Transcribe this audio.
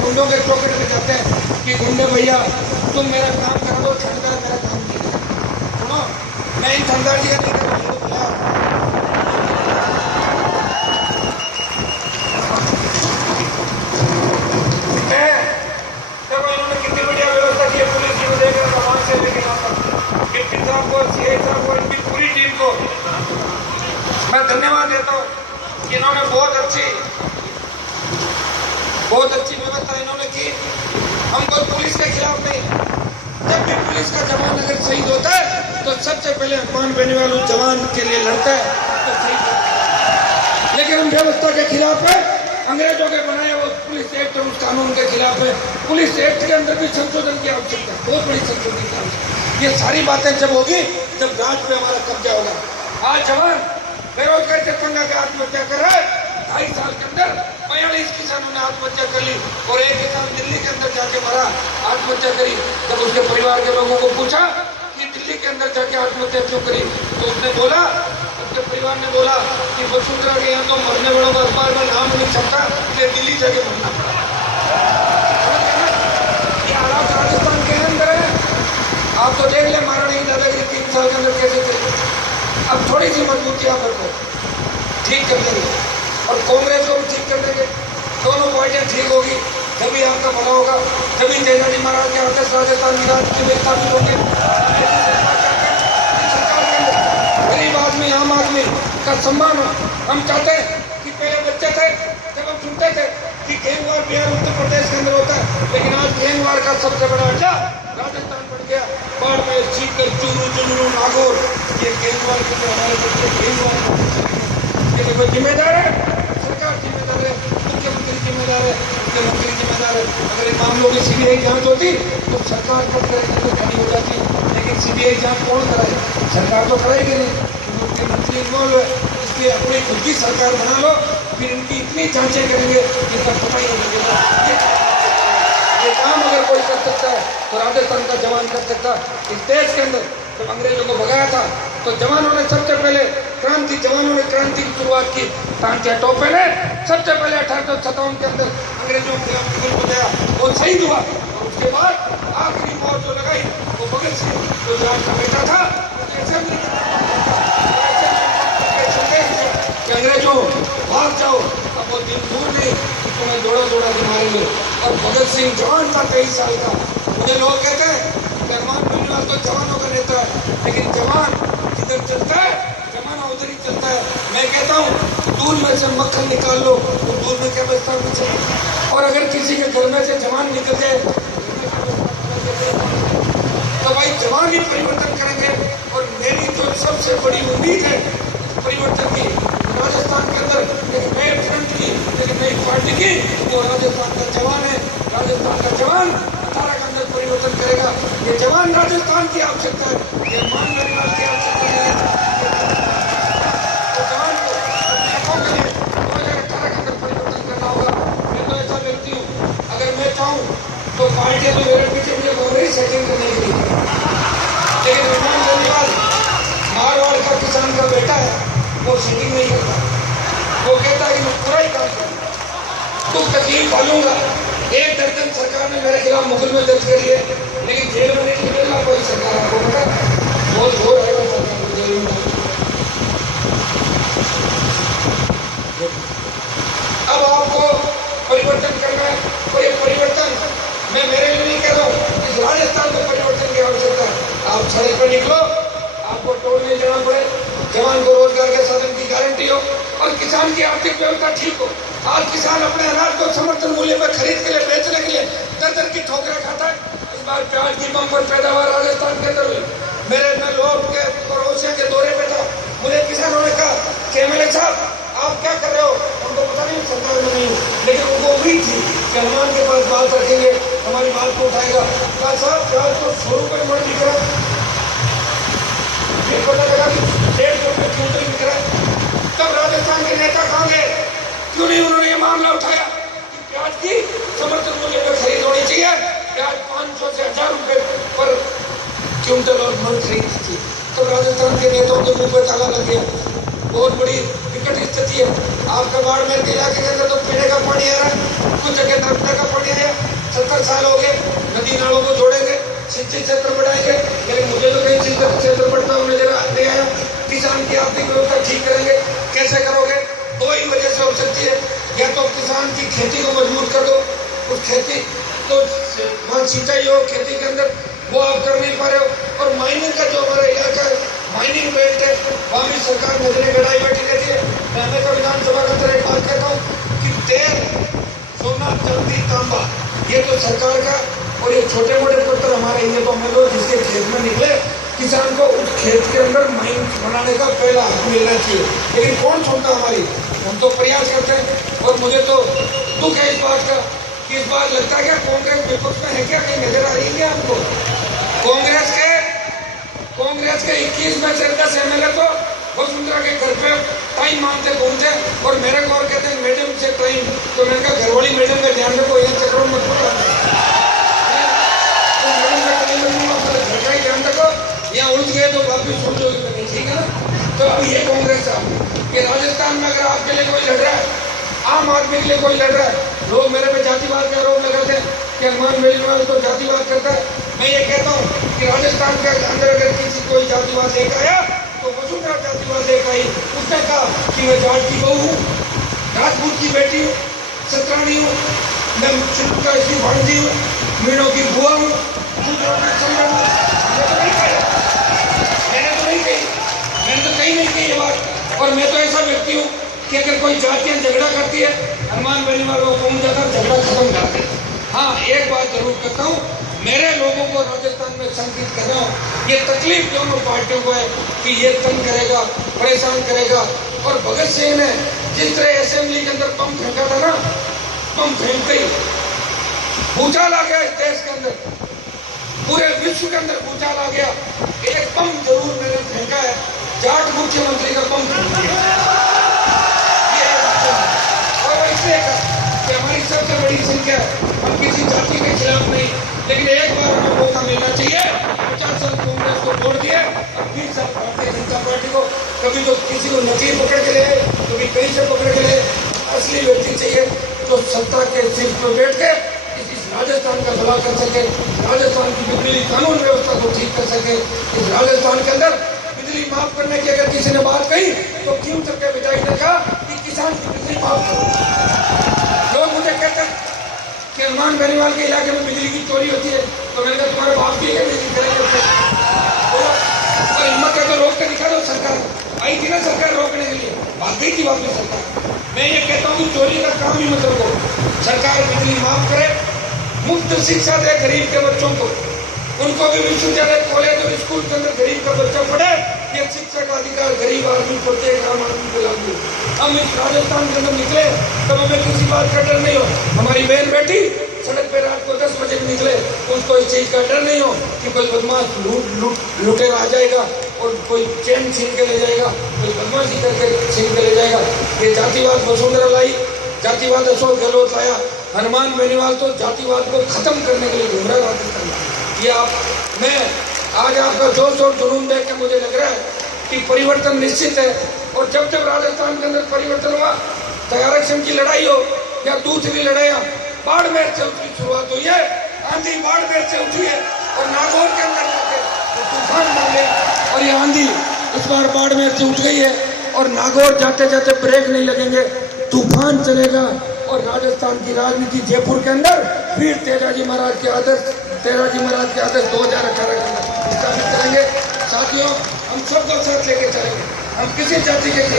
गुंडों के टोकरे में जाते हैं कि गुंडे भैया तुम मेरा काम करा दो, ठंडा मेरा काम नहीं करा। सुनो, मैं इन ठंडा जी का नहीं कर रहा हूँ। इन्होंने कितनी बढ़िया व्यवस्था की है, पुलिस की देख रहा था वहां से लेके आता डिप्टी साहब को, सीआई साहब को, इनकी पूरी टीम को मैं धन्यवाद देता हूँ कि इन्होंने बहुत अच्छी व्यवस्था इन्होंने की। हम कोई पुलिस के खिलाफ नहीं, जब भी पुलिस का जवान अगर शहीद होता है तो सबसे पहले हनुमान बेनीवाल उस जवान के लिए लड़ता है तो शहीद होता है। लेकिन हम व्यवस्था के खिलाफ है, अंग्रेजों के बनाए वो पुलिस एक्ट और उस कानून के खिलाफ है। पुलिस एक्ट के अंदर भी संशोधन की आवश्यकता है, बहुत बड़ी संशोधन की आवश्यकता। ये सारी बातें जब होगी जब राज पे हमारा कब्जा होगा। आज जवान बेरोजगारी से तंग आकर आत्महत्या कर रहा है। 2.5 साल के अंदर 42 किसानों ने आत्महत्या कर ली और एक किसान दिल्ली के अंदर जाके मरा, आत्महत्या करी। जब उसके परिवार के लोगों को पूछा कि दिल्ली के अंदर जाके आत्महत्या क्यों करी, तो उसने बोला, उसके परिवार ने बोला कि वसुंधरा के यहाँ तो मरने वालों का अखबार में नाम नहीं छपता, इसलिए दिल्ली जाके मरना पड़ा। ये हालात राजस्थान के अंदर है। आप तो देख ले महाराणा की दादागिरी 3 साल के अंदर कैसे थे। अब थोड़ी सी मजबूती आप रखो, ठीक कर देंगे और कांग्रेस को भी ठीक कर देंगे। दोनों पार्टियां ठीक होगी तभी आपका भला होगा, तभी तेजाजी महाराज के हाथ से राजस्थान की राज के स्थापित होंगे। गरीब आदमी, आम आदमी का सम्मान हो। हम चाहते हैं कि पहले बच्चे थे जब हम सुनते थे कि गैंगवार बिहार उत्तर प्रदेश के अंदर होता है, लेकिन आज गैंगवार का सबसे बड़ा अड्डा राजस्थान बन गया। बाड़मेर, सीकर, चूरू, झुंझुनू, नागौर, ये गैंगवार के हमारे बच्चे गैंगवार कोई जिम्मेदार है, सरकार जिम्मेदार है, मुख्यमंत्री जिम्मेदार है, मुख्यमंत्री जिम्मेदार है। अगर इन मामलों की सीबीआई जांच होती तो सरकार को खड़ी हो जाती, लेकिन सीबीआई जांच कौन कराए? सरकार तो कराएगी नहीं, मुख्यमंत्री इन्वॉल्व है। इसलिए अपनी खुद की सरकार बना लो, फिर इनकी इतनी जांचें करेंगे जिनका पता ही नहीं लगेगा। ये काम अगर कोई कर सकता है तो राजस्थान का जवान कर सकता है। इस देश के अंदर जब अंग्रेजों को भगाया था तो जवानों ने सबसे पहले जवानों ने क्रांति की शुरुआत की। तांत्या टोपे ने सबसे पहले 1857 के अंदर अंग्रेजों के खिलाफ युद्ध किया, वो शहीद हुआ। और उसके बाद आखिरी मौत जो लगाई वो भगत सिंह गुजरात का बेटा था। अंग्रेजों भाग जाओ, अब वो दिन दूर नहीं कि तुम्हें जोड़ा जोड़ा के मारेंगे। और भगत सिंह जवान था 23 साल का। मुझे लोग कहते हैं हनुमान बेनीवाल तो जवानों का नेता है, लेकिन जवान जिधर चलता है जमाना उधर ही चलता है। मैं कहता हूँ दूध में से मक्खन निकाल लो तो दूध में क्या बचता है? और अगर किसी के घर में से जवान निकल जाए तो भाई जवान ही परिवर्तन करेंगे। और मेरी जो सबसे बड़ी उम्मीद है परिवर्तन की राजस्थान के अंदर एक नए फ्रंट की, एक नई पार्टी की, जो राजस्थान का जवान है। राजस्थान का जवान 18 के अंदर परिवर्तन करेगा। ये जवान राजस्थान की आवश्यकता है, ये मान बेनीवाल की आवश्यकता नहीं है। तो जवान को के लिए 2018 के अंदर परिवर्तन करना होगा। मैं तो ऐसा व्यक्ति हूँ, अगर मैं चाहूँ तो पार्टियां तो मेरे पीछे मुझे कांग्रेस सेटिंग करने के लिए, लेकिन हनुमान बेनीवाल मारवाड़ का किसान का बेटा है, वो सेटिंग नहीं करता। वो कहता है कि मैं पूरा ही काम करूंगा, दुख तकलीफ डालूंगा। 1 दर्जन सरकार ने मेरे खिलाफ मुकदमे दर्ज कर लिए, लेकिन जेल में नहीं निकलना कोई सरकार। आपको पता बहुत जोर है सरकार को जेल में। अब आपको परिवर्तन करना है, और ये परिवर्तन मैं मेरे लिए नहीं कह रहा हूँ, इस राजस्थान को परिवर्तन की आवश्यकता है। आप सड़क पर निकलो, आपको टोल नहीं देना पड़े, जवान को रोजगार के साधन की गारंटी हो और किसान की आर्थिक व्यवस्था ठीक हो। आज किसान अपने अनाज को समर्थन मूल्य में खरीद के लिए, बेचने के लिए दर की ठोकरें खाता है। इस बार प्याज की बम्पर पैदावार राजस्थान के अंदर हुई। मैं लोग के पड़ोसियों के दौरे पे था, मुझे किसानों ने कहा कि एमएलए साहब आप क्या कर रहे हो? उनको पता नहीं सरकार में नहीं, लेकिन उनको उम्मीद थी कि हनुमान के पास बात रखेंगे, हमारी बात को उठाएगा। कहा साहब प्याज तो 100 रुपये मन दिख रहा है, पता लगा कि 150 रुपये क्विंटल बिक रहा है। तब राजस्थान के नेता कहाँ गए? क्यों नहीं उन्होंने ये मामला उठाया कि प्याज की समर्थन मूल्य में खरीद होनी चाहिए। प्याज 500 से 1000 रुपये पर क्विंटल और मन खरीदनी चाहिए। तब राजस्थान के नेताओं के मुंह पर ताला लग गया। बहुत बड़ी विकट स्थिति है। आपका बाड़मेर के इलाके के अंदर तो पीने का पानी आ रहा है, कुछ जगह नर्मदा का पानी आया, 70 साल हो गए, नदी नालों को जोड़ेंगे, सिंचाई क्षेत्र बढ़ाएंगे, लेकिन मुझे तो कहीं सिंचाई क्षेत्र बढ़ता हुआ नजर नहीं आया। किसान की आर्थिक व्यवस्था ठीक करेंगे, कैसे करोगे? दो ही वजह से हो सकती है, या तो किसान की खेती को मजबूत कर दो, उस खेती तो वहाँ सिंचाई हो खेती के अंदर, वो आप कर नहीं पा रहे हो। और माइनिंग का जो हमारा इलाका है, माइनिंग बेल्ट है, वहाँ भी सरकार नजरें गड़ाई बैठी रहती है। मैं हमेशा विधानसभा के अंदर एक बात कहता हूँ कि तेल, सोना, चांदी, तांबा, ये तो सरकार का, और ये छोटे मोटे पत्थर हमारे ये तो हम लोग जिसके खेत में निकले, किसान को उस खेत के अंदर माइन बनाने का पहला हक मिलना चाहिए। लेकिन कौन सुनता हमारी? हम तो प्रयास करते हैं। और मुझे तो दुख है इस बात का कि इस बार लगता है क्या कांग्रेस विपक्ष में है क्या? कहीं नजर आ रही है हमको? कांग्रेस के 21 में से 10 MLA तो वसुंधरा के घर पे टाइम मांगते घूमते, और मेरे को और कहते हैं मैडम से टाइम, तो मैंने कहा घरवाली मैडम का ध्यान रखो, यहाँ चक्रों मत पड़ा, घर का ही ध्यान रखो, यहाँ उलझ गए तो वापिस सोचोगे नहीं, ठीक है ना? तो अब ये कांग्रेस साहब कि राजस्थान में अगर आपके लिए कोई लड़ रहा है, आम आदमी के लिए कोई लड़ रहा है, लोग मेरे पे जातिवाद का आरोप लगाते हैं कि हनुमान बेनीवाल तो जातिवाद करता है। मैं ये कहता हूँ कि राजस्थान के अंदर अगर किसी कोई जातिवाद लेकर आया तो वसुंधरा जातिवाद लेकर आई। उसने कहा कि मैं जाट की बहू हूँ, राजपूत की बेटी हूँ, सतरानी हूँ, मैं शुरू का इसकी भांजी हूँ, मीणों की बुआ हूँ, मैंने तो कहीं नहीं कही ये बात। और मैं तो ऐसा व्यक्ति हूँ कि अगर कोई जातियाँ झगड़ा करती है, हनुमान बेनीवाल को कौन जाता झगड़ा खत्म कर दे। हाँ, एक बात जरूर कहता हूँ, मेरे लोगों को राजस्थान में संकेत कर रहा हूँ, ये तकलीफ दोनों पार्टियों को है कि ये तंग करेगा, परेशान करेगा। और भगत सिंह ने जिस तरह असेंबली के अंदर बम फेंका था ना, बम फेंकते ही भूचाल आ गया इस देश के अंदर, पूरे विश्व के अंदर भूचाल आ गया। एक बम जरूर मैंने फेंका है, जाट मुख्यमंत्री का बम फेंक दिया। और इसलिए कि हमारी सबसे बड़ी संख्या है, हम किसी जाति के खिलाफ नहीं, लेकिन एक बार हमें मौका मिलना चाहिए। 50 साल कांग्रेस को छोड़ दिए, अब 20 साल भारतीय जनता पार्टी को, कभी तो किसी को नदी पकड़ के ले, कभी कहीं से पकड़ के ले। असली व्यक्ति चाहिए जो सत्ता के सिर पर बैठ के इस राजस्थान का भला कर सके, राजस्थान की बिजली कानून व्यवस्था को ठीक कर सके। इस राजस्थान के अंदर बिजली माफ करने की अगर किसी ने बात कही तो क्यों करके विधायक ने कहा कि किसान की बिजली माफ करो। लोग मुझे कहते हैं कि हनुमान बेनीवाल के इलाके में बिजली की चोरी होती है, तो मैंने कहा तुम्हारे बाप की है बिजली करेंगे, और हिम्मत है तो रोक के दिखा दो। सरकार आई थी ना, सरकार रोकने के लिए, भाग गई थी वापस सरकार। मैं ये कहता हूँ कि चोरी का काम ही मत रखो, सरकार बिजली माफ करे, मुफ्त शिक्षा दे गरीब के बच्चों को, उनको भी विश्वविद्यालय कॉलेज और स्कूल के अंदर गरीब का बच्चा पढ़े। ये शिक्षा का अधिकार गरीब आदमी, प्रत्येक आम आदमी को लागू। हम इस राजस्थान के अंदर निकले तब हमें किसी बात का डर नहीं हो। हमारी बहन बेटी सड़क पे रात को 10 बजे निकले, उसको इस चीज का डर नहीं हो कि कोई बदमाश लुटेरा आ जाएगा और कोई चैन छीन के ले जाएगा, कोई बदमाशी करके छीन के ले जाएगा। ये जातिवाद वसुंधरा लाई, जातिवाद अशोक गहलोत लाया, हनुमान बेनीवाल तो जातिवाद को खत्म करने के लिए घूम रहा है राजस्थान में। ये मैं आज आपका जोश और जुनून देख के मुझे लग रहा है कि परिवर्तन निश्चित है। और जब जब राजस्थान के अंदर परिवर्तन हुआ, आरक्षण की लड़ाई हो या दूसरी लड़ाइयाँ, बाड़मेर से उसकी शुरुआत हुई है, आंधी बाड़मेर से उठी है और नागौर के अंदर जाके तूफान डाले, और ये आंधी इस बार बाड़मेर से उठ गई है और नागौर जाते जाते ब्रेक नहीं लगेंगे, तूफान चलेगा। और राजस्थान की राजनीति जयपुर के अंदर फिर तेजाजी महाराज के आदर्श 2018 के अंदर स्थापित करेंगे। साथियों, हम सबको साथ लेके चलेंगे, हम किसी जाति के खिलाफ